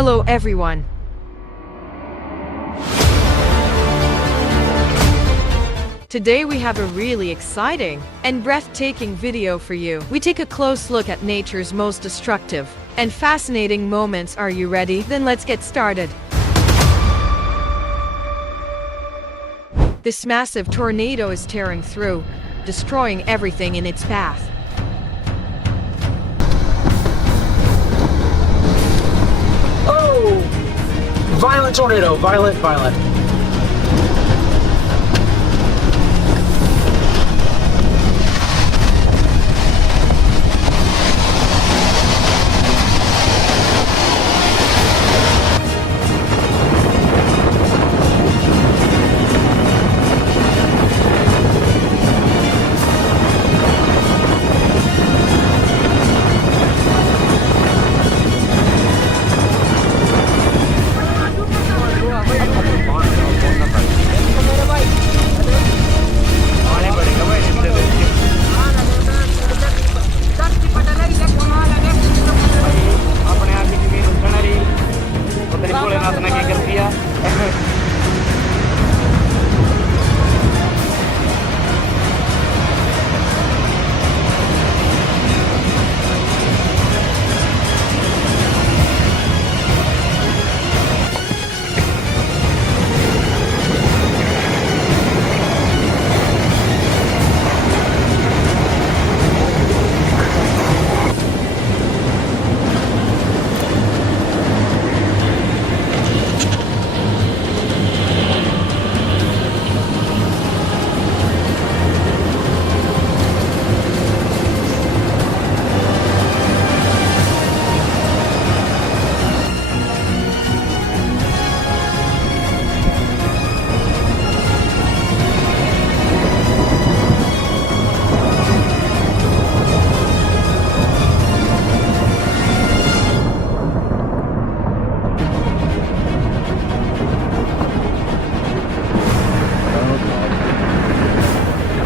Hello everyone. Today we have a really exciting and breathtaking video for you. We take a close look at nature's most destructive and fascinating moments. Are you ready? Then let's get started. This massive tornado is tearing through, destroying everything in its path. Oh! Violent tornado, violent.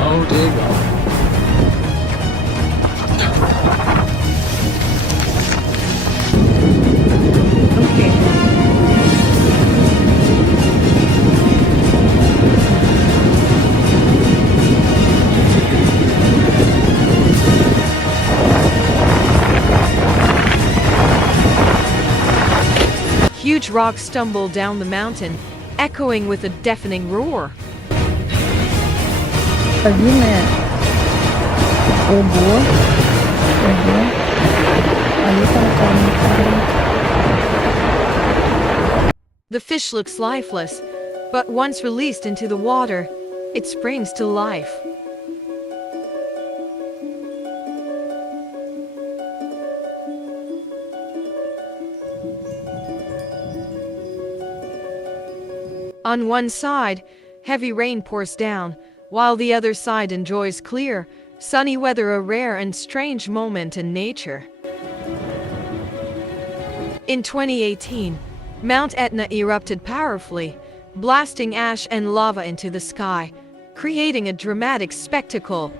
Oh dear God. Huge rocks stumble down the mountain, echoing with a deafening roar. Ого. Ого. Они там камни. The fish looks lifeless, but once released into the water, it springs to life. On one side, heavy rain pours down, while the other side enjoys clear, sunny weather, a rare and strange moment in nature. In 2018, Mount Etna erupted powerfully, blasting ash and lava into the sky, creating a dramatic spectacle.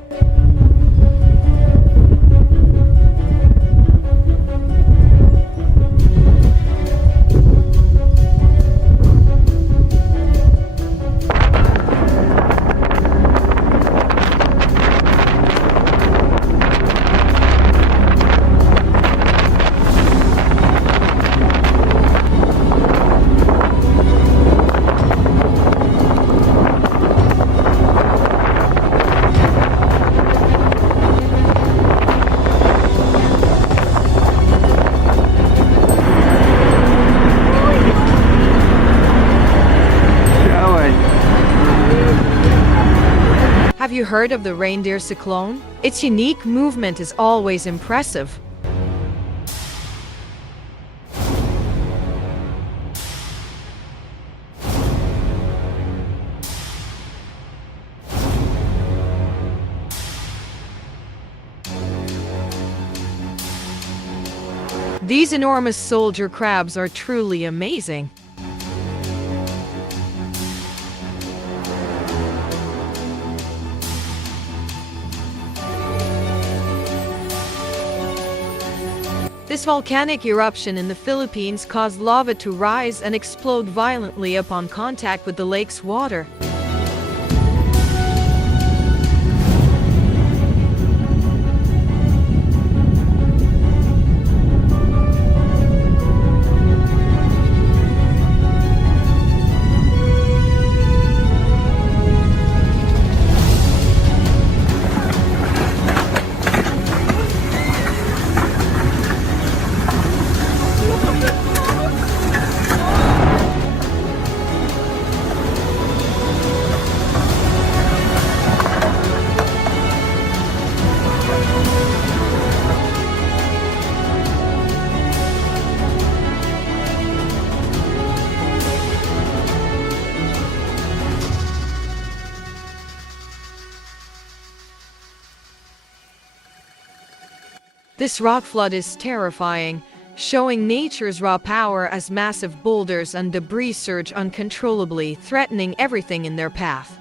Have you heard of the reindeer cyclone? Its unique movement is always impressive. These enormous soldier crabs are truly amazing. This volcanic eruption in the Philippines caused lava to rise and explode violently upon contact with the lake's water. This rock flood is terrifying, showing nature's raw power as massive boulders and debris surge uncontrollably, threatening everything in their path.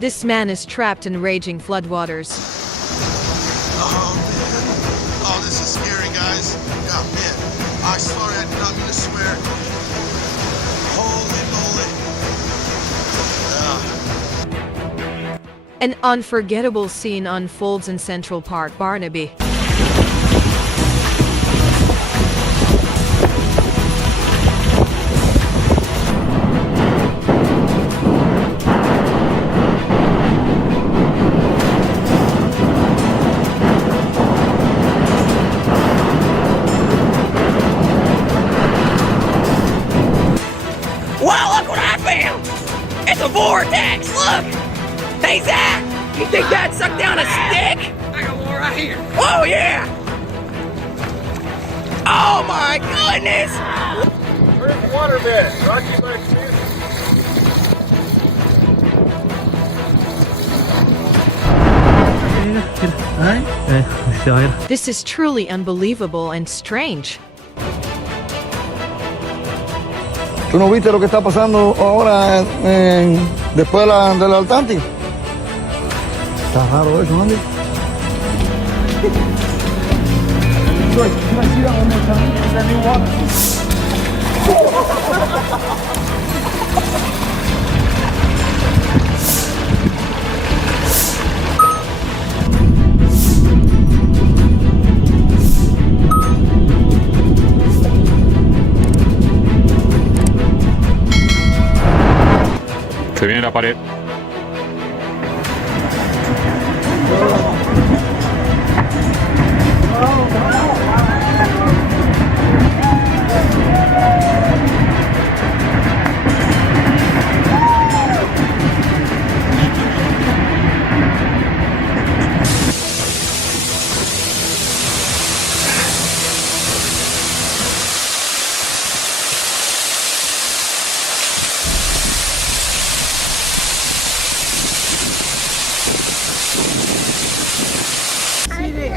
This man is trapped in raging floodwaters. Oh, man. Oh, this is scary, guys. Oh, man. I'm sorry, I did not mean to swear. Holy moly. An unforgettable scene unfolds in Central Park, Barnaby. Wow, look what I found! It's a vortex, look! Hey, Zach, you think that sucked down a stick? I got one right here. Oh, yeah! Oh, my goodness! Where's the water bed? Rocky back here. This is truly unbelievable and strange. ¿Tú no viste lo que está pasando ahora después del Atlántico? Está raro eso, Andy. Joyce, can I see that one more time? Is that new Se viene la pared.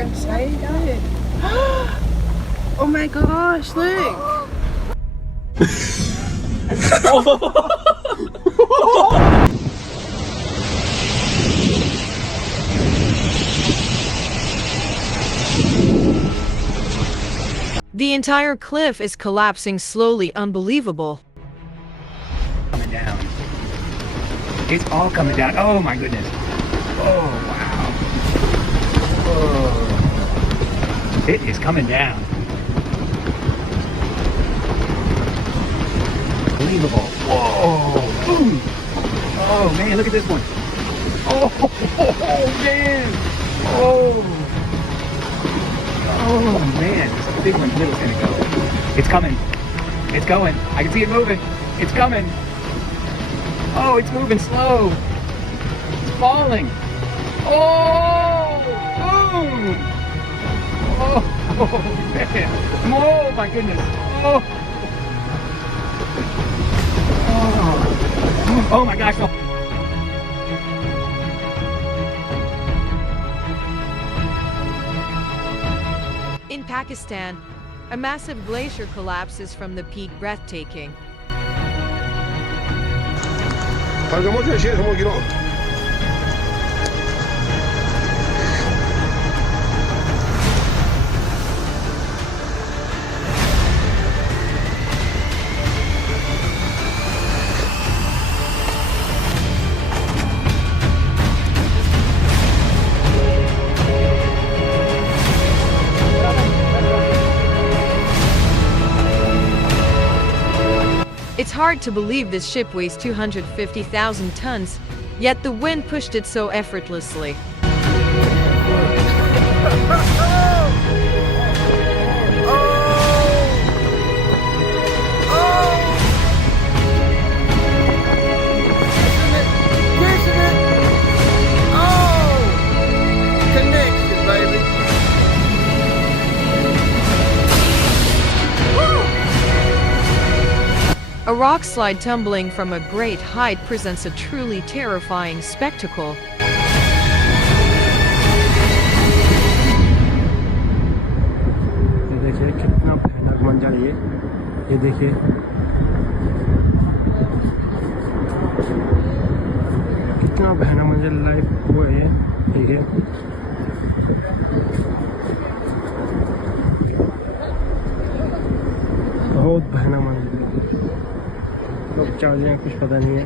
and saved it. Oh my gosh, look. The entire cliff is collapsing slowly, unbelievable. Coming down. It's all coming down. Oh my goodness. Oh wow. Oh. It is coming down. Unbelievable. Whoa. Ooh. Oh man, look at this one. Oh man. Oh. Oh man, this big one's middle's gonna go. It's coming. It's going. I can see it moving. It's coming. Oh, it's moving slow. It's falling. Oh! Boom! Oh, man. Oh my goodness. Oh. Oh, oh my gosh. Oh. In Pakistan, a massive glacier collapses from the peak Breathtaking. It's hard to believe this ship weighs 250,000 tons, yet the wind pushed it so effortlessly. Connection, baby. A rock slide tumbling from a great height presents a truly terrifying spectacle. ये देखिए कितना भयानक मंजर ये देखिए कितना भयानक मंजर लाइव हुआ है देखिए बहुत भयानक मंजर कब चार्ज है कुछ पता नहीं है